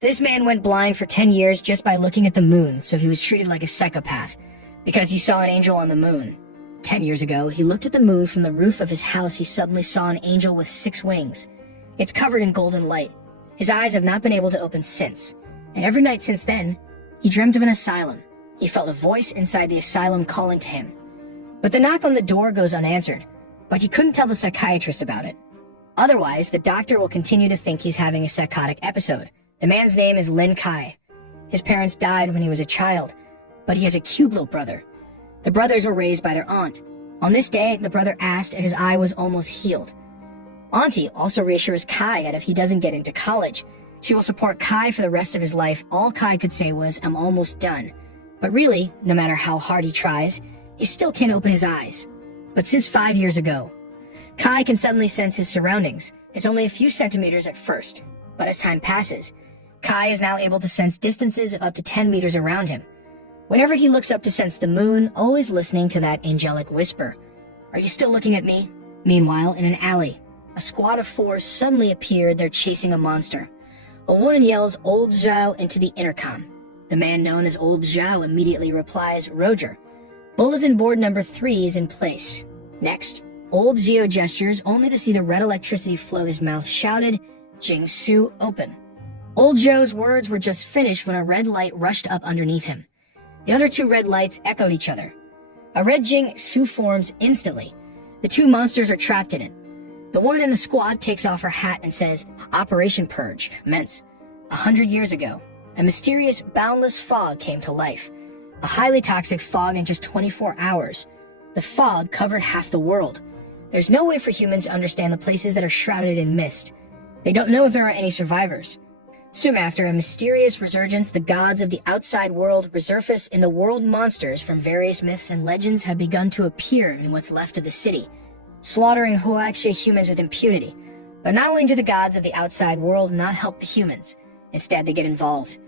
This man went blind for 10 years just by looking at the moon, so he was treated like a psychopath because he saw an angel on the moon. 10 years ago, he looked at the moon from the roof of his house. He suddenly saw an angel with 6 wings. It's covered in golden light. His eyes have not been able to open since, and every night since then, he dreamt of an asylum. He felt a voice inside the asylum calling to him. But the knock on the door goes unanswered, but he couldn't tell the psychiatrist about it. Otherwise, the doctor will continue to think he's having a psychotic episode. The man's name is Lin Kai. His parents died when he was a child, but he has a cute little brother. The brothers were raised by their aunt. On this day, the brother asked if his eye was almost healed. Auntie also reassures Kai that if he doesn't get into college, she will support Kai for the rest of his life. All Kai could say was, "I'm almost done." But really, no matter how hard he tries, he still can't open his eyes. But since 5 years ago, Kai can suddenly sense his surroundings. It's only a few centimeters at first, but as time passes, Kai is now able to sense distances of up to 10 meters around him. Whenever he looks up to sense the moon, always listening to that angelic whisper, "Are you still looking at me?" Meanwhile, in an alley, a squad of 4 suddenly appeared. They're chasing a monster. A woman yells "Old Zhao" into the intercom. The man known as Old Zhao immediately replies, "Roger. Bulletin board number 3 is in place." Next, Old Zhao gestures only to see the red electricity flow. His mouth shouted, "Jingsu, open." Old Zhao's words were just finished when a red light rushed up underneath him. The other 2 red lights echoed each other. A red Jingsu forms instantly. The 2 monsters are trapped in it. The woman in the squad takes off her hat and says, "Operation Purge, Mence." 100 years ago, a mysterious, boundless fog came to life. A highly toxic fog in just 24 hours. The fog covered half the world. There's no way for humans to understand the places that are shrouded in mist. They don't know if there are any survivors. Soon after, a mysterious resurgence, the gods of the outside world resurface in the world. Monsters from various myths and legends have begun to appear in what's left of the city, slaughtering Huaxia humans with impunity. But not only do the gods of the outside world not help the humans, instead they get involved.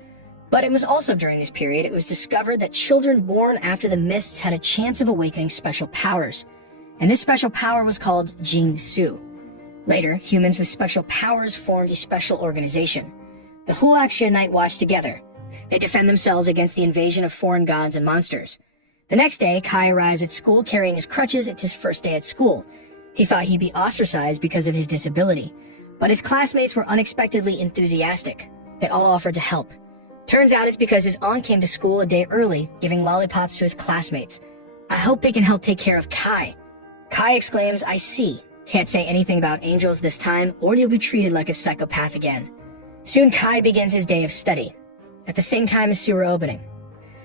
But it was also during this period it was discovered that children born after the mists had a chance of awakening special powers, and this special power was called Jingsu. Later, humans with special powers formed a special organization, the Huaxia Night Watch. Together, they defend themselves against the invasion of foreign gods and monsters. The next day, Kai arrives at school carrying his crutches. It's his first day at school. He thought he'd be ostracized because of his disability, but his classmates were unexpectedly enthusiastic. They all offered to help. Turns out it's because his aunt came to school a day early, giving lollipops to his classmates. "I hope they can help take care of Kai." Kai exclaims, "I see. Can't say anything about angels this time, or you'll be treated like a psychopath again." Soon Kai begins his day of study. At the same time, asura opening.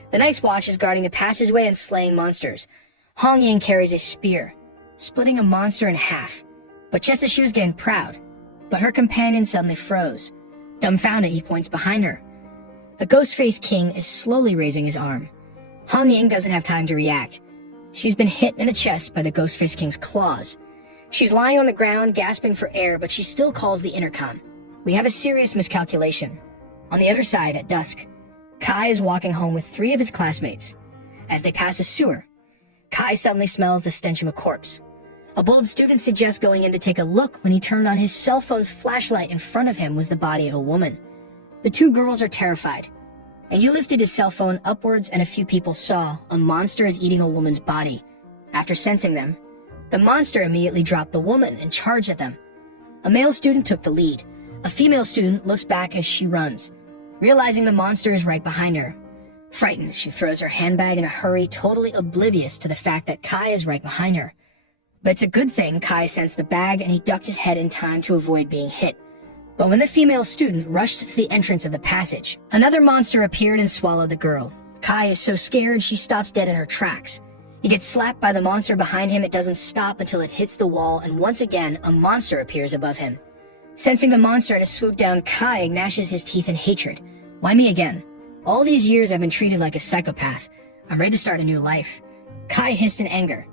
The Night's Watch is guarding the passageway and slaying monsters. Hong Ying carries a spear, splitting a monster in half. But just as she was getting proud, but her companion suddenly froze. Dumbfounded, he points behind her. The Ghost-Faced King is slowly raising his arm. Hong Ying doesn't have time to react. She's been hit in the chest by the Ghost-Faced King's claws. She's lying on the ground, gasping for air, but she still calls the intercom. We have a serious miscalculation. On the other side, at dusk, Kai is walking home with 3 of his classmates. As they pass a sewer, Kai suddenly smells the stench of a corpse. A bold student suggests going in to take a look. When he turned on his cell phone's flashlight, in front of him was the body of a woman. The 2 girls are terrified, and he lifted his cell phone upwards, and a few people saw a monster is eating a woman's body. After sensing them, the monster immediately dropped the woman and charged at them. A male student took the lead. A female student looks back as she runs, realizing the monster is right behind her. Frightened, she throws her handbag in a hurry, totally oblivious to the fact that Kai is right behind her. But it's a good thing Kai sensed the bag and he ducked his head in time to avoid being hit. But when the female student rushed to the entrance of the passage, another monster appeared and swallowed the girl. Kai is so scared she stops dead in her tracks. He gets slapped by the monster behind him. It doesn't stop until it hits the wall, and once again, a monster appears above him. Sensing the monster to swoop down, Kai gnashes his teeth in hatred. Why me again? All these years I've been treated like a psychopath. I'm ready to start a new life. Kai hissed in anger.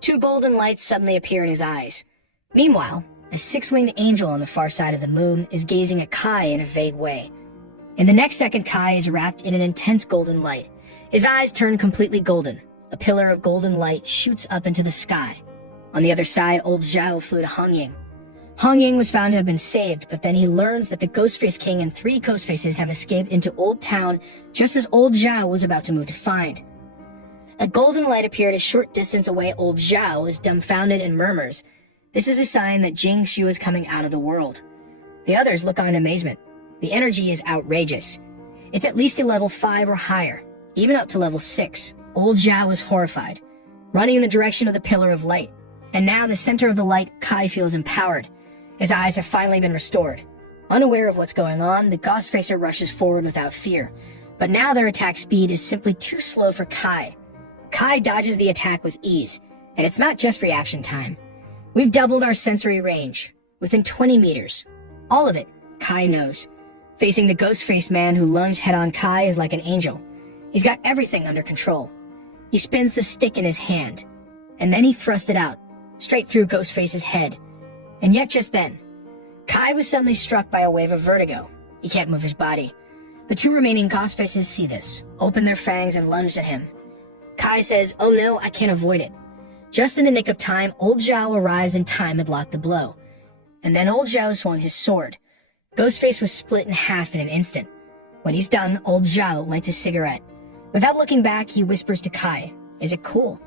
2 golden lights suddenly appear in his eyes. Meanwhile, a 6-winged angel on the far side of the moon is gazing at Kai in a vague way. In the next second, Kai is wrapped in an intense golden light. His eyes turn completely golden. A pillar of golden light shoots up into the sky. On the other side, Old Zhao flew to Hong Ying. Hong Ying was found to have been saved, but then he learns that the Ghostface King and 3 Ghostfaces have escaped into Old Town just as Old Zhao was about to move to find. A golden light appeared a short distance away. Old Zhao is dumbfounded and murmurs, "This is a sign that Jing Shu is coming out of the world." The others look on in amazement. The energy is outrageous. It's at least a level 5 or higher, even up to level 6. Old Zhao is horrified, running in the direction of the pillar of light. And now, the center of the light, Kai feels empowered. His eyes have finally been restored. Unaware of what's going on, the Ghostfacer rushes forward without fear. But now their attack speed is simply too slow for Kai. Kai dodges the attack with ease, and it's not just reaction time. We've doubled our sensory range, within 20 meters. All of it, Kai knows. Facing the ghost-faced man who lunged head-on, Kai is like an angel. He's got everything under control. He spins the stick in his hand, and then he thrusts it out, straight through Ghostface's head. And yet just then, Kai was suddenly struck by a wave of vertigo. He can't move his body. The 2 remaining Ghostfaces see this, open their fangs and lunge at him. Kai says, "Oh no, I can't avoid it." Just in the nick of time, Old Zhao arrives in time to block the blow. And then Old Zhao swung his sword. Ghostface was split in half in an instant. When he's done, Old Zhao lights a cigarette. Without looking back, he whispers to Kai, "Is it cool?"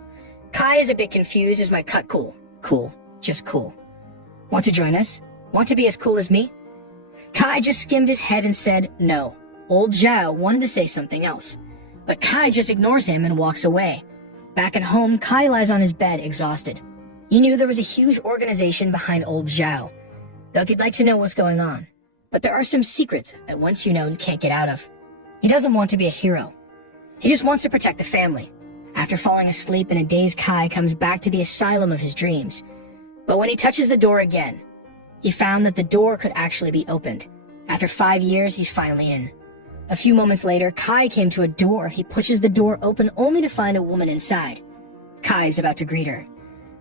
Kai is a bit confused. "Is my cut cool?" "Cool. Just cool." "Want to join us? Want to be as cool as me?" Kai just skimmed his head and said no. Old Zhao wanted to say something else, but Kai just ignores him and walks away. Back at home, Kai lies on his bed, exhausted. He knew there was a huge organization behind Old Zhao, though he'd like to know what's going on. But there are some secrets that once you know, you can't get out of. He doesn't want to be a hero. He just wants to protect the family. After falling asleep in a daze, Kai comes back to the asylum of his dreams. But when he touches the door again, he found that the door could actually be opened. After 5 years, he's finally in. A few moments later, Kai came to a door. He pushes the door open only to find a woman inside. Kai is about to greet her.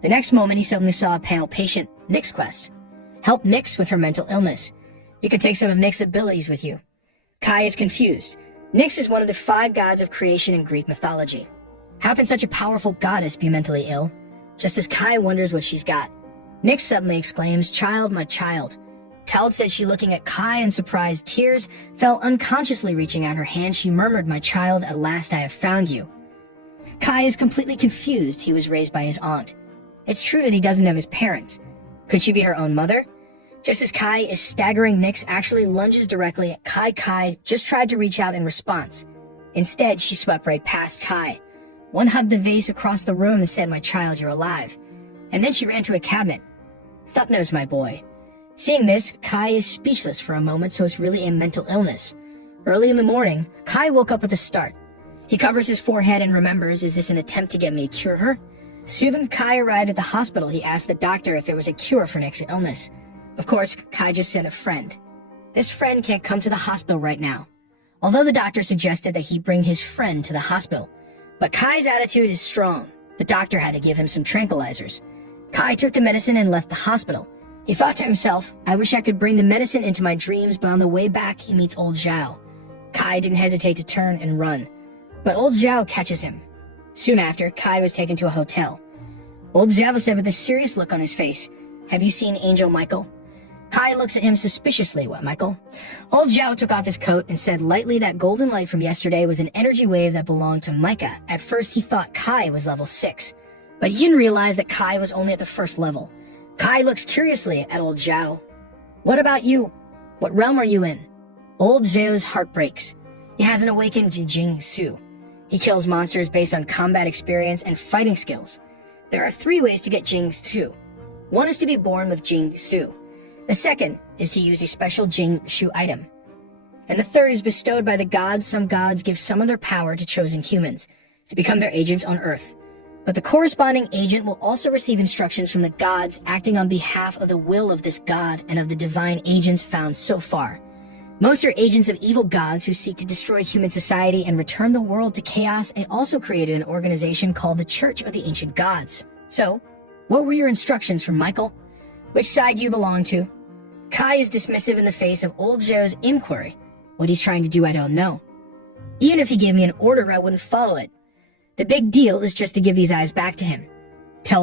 The next moment, he suddenly saw a panel patient, Nyx's quest. Help Nyx with her mental illness. You can take some of Nyx's abilities with you. Kai is confused. Nyx is one of the 5 gods of creation in Greek mythology. How can such a powerful goddess be mentally ill? Just as Kai wonders what she's got, Nyx suddenly exclaims, "Child, my child." Talad said she, looking at Kai in surprise, tears fell, unconsciously reaching out her hand. She murmured, "My child, at last I have found you." Kai is completely confused. He was raised by his aunt. It's true that he doesn't have his parents. Could she be her own mother? Just as Kai is staggering, Nyx actually lunges directly at Kai. Kai just tried to reach out in response. Instead, she swept right past Kai. One hugged the vase across the room and said, "My child, you're alive." And then she ran to a cabinet. "Thupnos, my boy." Seeing this, Kai is speechless for a moment, so it's really a mental illness. Early in the morning, Kai woke up with a start. He covers his forehead and remembers, "Is this an attempt to get me to cure her?" Soon Kai arrived at the hospital. He asked the doctor if there was a cure for Nyx's illness. Of course, Kai just said a friend. This friend can't come to the hospital right now, although the doctor suggested that he bring his friend to the hospital. But Kai's attitude is strong. The doctor had to give him some tranquilizers. Kai took the medicine and left the hospital. He thought to himself, "I wish I could bring the medicine into my dreams," but on the way back, he meets Old Zhao. Kai didn't hesitate to turn and run, but Old Zhao catches him. Soon after, Kai was taken to a hotel. Old Zhao said with a serious look on his face, "Have you seen Angel Michael?" Kai looks at him suspiciously. "What, Michael?" Old Zhao took off his coat and said lightly that golden light from yesterday was an energy wave that belonged to Micah. At first, he thought Kai was level 6, but he didn't realize that Kai was only at the first level. Kai looks curiously at Old Zhao. "What about you? What realm are you in?" Old Zhao's heart breaks. He hasn't awakened Jing Su. He kills monsters based on combat experience and fighting skills. There are 3 ways to get Jing Su. One is to be born with Jing Su. The second is to use a special Jing Shu item. And the third is bestowed by the gods. Some gods give some of their power to chosen humans to become their agents on Earth. But the corresponding agent will also receive instructions from the gods, acting on behalf of the will of this god and of the divine agents found so far. Most are agents of evil gods who seek to destroy human society and return the world to chaos. They also created an organization called the Church of the Ancient Gods. So, what were your instructions from Michael? Which side do you belong to? Kai is dismissive in the face of Old Zhao's inquiry. What he's trying to do, I don't know. Even if he gave me an order, I wouldn't follow it. The big deal is just to give these eyes back to him.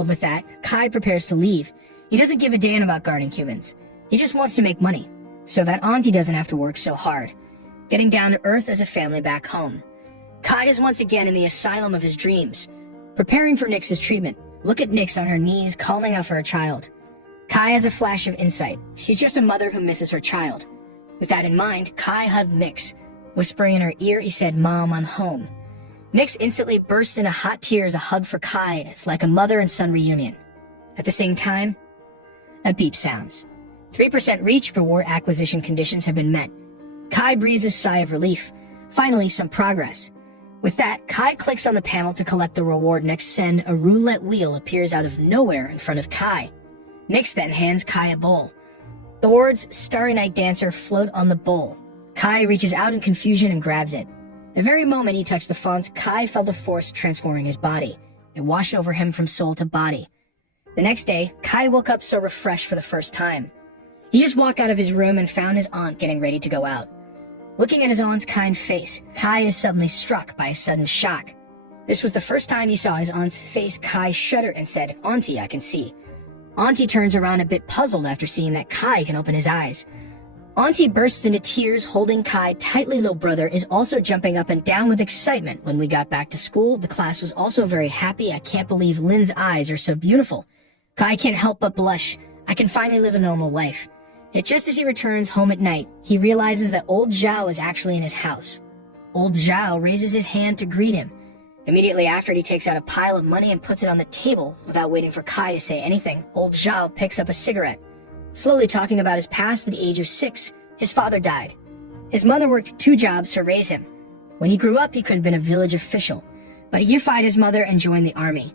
With that, Kai prepares to leave. He doesn't give a damn about guarding humans. He just wants to make money, so that Auntie doesn't have to work so hard, getting down to earth as a family back home. Kai is once again in the asylum of his dreams, preparing for Nyx's treatment. Look at Nyx on her knees, calling out for her child. Kai has a flash of insight. She's just a mother who misses her child. With that in mind, Kai hugged Nyx. Whispering in her ear, he said, "Mom, I'm home." Nyx instantly burst into hot tears, a hug for Kai, and it's like a mother and son reunion. At the same time, a beep sounds. 3% reach reward acquisition conditions have been met. Kai breathes a sigh of relief. Finally, some progress. With that, Kai clicks on the panel to collect the reward. Next, a roulette wheel appears out of nowhere in front of Kai. Nyx then hands Kai a bowl. The words "Starry Night Dancer" float on the bowl. Kai reaches out in confusion and grabs it. The very moment he touched the fonts, Kai felt a force transforming his body. It washed over him from soul to body. The next day, Kai woke up so refreshed for the first time. He just walked out of his room and found his aunt getting ready to go out. Looking at his aunt's kind face, Kai is suddenly struck by a sudden shock. This was the first time he saw his aunt's face. Kai shuddered and said, "Auntie, I can see." Auntie turns around a bit puzzled after seeing that Kai can open his eyes. Auntie bursts into tears, holding Kai tightly. Little brother is also jumping up and down with excitement. When we got back to school, the class was also very happy. "I can't believe Lynn's eyes are so beautiful." Kai can't help but blush. "I can finally live a normal life." Yet just as he returns home at night, he realizes that old Zhao is actually in his house. Old Zhao raises his hand to greet him. Immediately after, he takes out a pile of money and puts it on the table. Without waiting for Kai to say anything, old Zhao picks up a cigarette. Slowly talking about his past. At the age of 6, his father died. His mother worked 2 jobs to raise him. When he grew up, he could have been a village official, but he defied his mother and joined the army.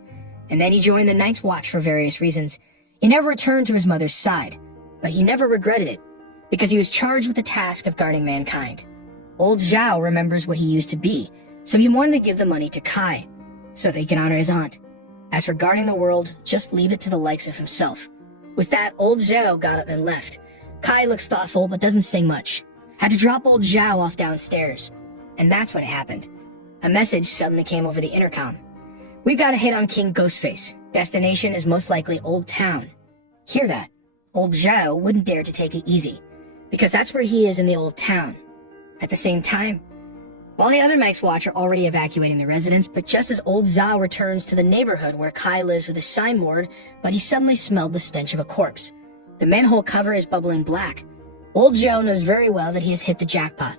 And then he joined the Night's Watch for various reasons. He never returned to his mother's side, but he never regretted it, because he was charged with the task of guarding mankind. Old Zhao remembers what he used to be, so he wanted to give the money to Kai, so they can honor his aunt. As for guarding the world, just leave it to the likes of himself. With that, old Zhao got up and left. Kai looks thoughtful but doesn't say much. Had to drop old Zhao off downstairs. And that's when it happened. A message suddenly came over the intercom. "We've got a hit on King Ghostface. Destination is most likely Old Town." Hear that? Old Zhao wouldn't dare to take it easy, because that's where he is in the Old Town. At the same time, while the other Night's Watch are already evacuating the residents, but just as old Zhao returns to the neighborhood where Kai lives with his signboard, but he suddenly smelled the stench of a corpse. The manhole cover is bubbling black. Old Zhao knows very well that he has hit the jackpot.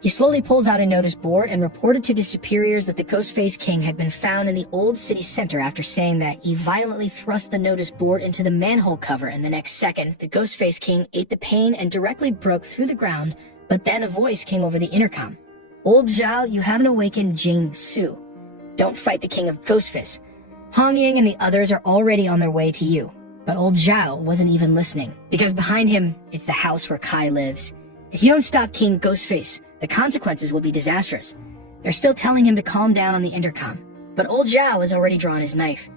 He slowly pulls out a notice board and reported to his superiors that the Ghostface King had been found in the old city center. After saying that, he violently thrust the notice board into the manhole cover, and the next second, the Ghostface King ate the pain and directly broke through the ground, but then a voice came over the intercom. "Old Zhao, you haven't awakened Jing Su. Don't fight the King of Ghostface. Hong Ying and the others are already on their way to you." But old Zhao wasn't even listening, because behind him, it's the house where Kai lives. If you don't stop King Ghostface, the consequences will be disastrous. They're still telling him to calm down on the intercom, but old Zhao has already drawn his knife.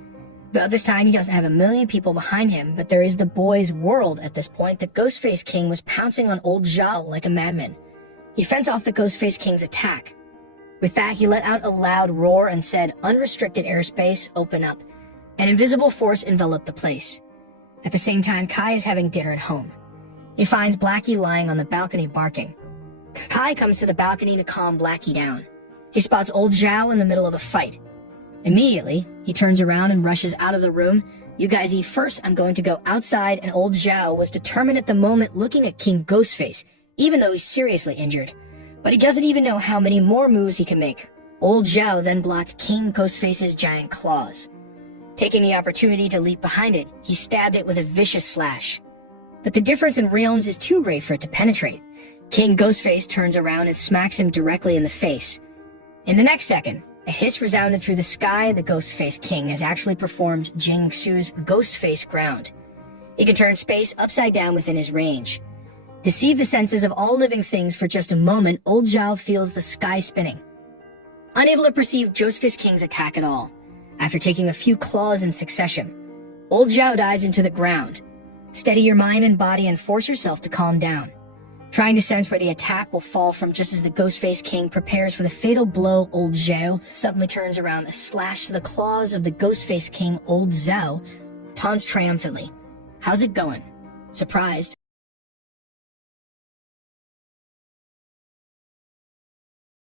But this time he doesn't have a million people behind him, but there is the boy's world at this point. The Ghostface King was pouncing on old Zhao like a madman. He fends off the Ghostface King's attack. With that, he let out a loud roar and said, "Unrestricted airspace, open up." An invisible force enveloped the place. At the same time, Kai is having dinner at home. He finds Blackie lying on the balcony barking. Kai comes to the balcony to calm Blackie down. He spots old Zhao in the middle of a fight. Immediately, he turns around and rushes out of the room. "You guys eat first, I'm going to go outside." And old Zhao was determined at the moment, looking at King Ghostface, even though he's seriously injured. But he doesn't even know how many more moves he can make. Old Zhao then blocked King Ghostface's giant claws. Taking the opportunity to leap behind it, he stabbed it with a vicious slash. But the difference in realms is too great for it to penetrate. King Ghostface turns around and smacks him directly in the face. In the next second, a hiss resounded through the sky. The Ghostface King has actually performed Jing Su's Ghostface Ground. He can turn space upside down within his range. Deceive the senses of all living things for just a moment, old Zhao feels the sky spinning. Unable to perceive Ghostface King's attack at all, after taking a few claws in succession, old Zhao dives into the ground. Steady your mind and body and force yourself to calm down, trying to sense where the attack will fall from. Just as the Ghostface King prepares for the fatal blow, old Zhao suddenly turns around, a slash to the claws of the Ghostface King. Old Zhao taunts triumphantly. How's it going? Surprised.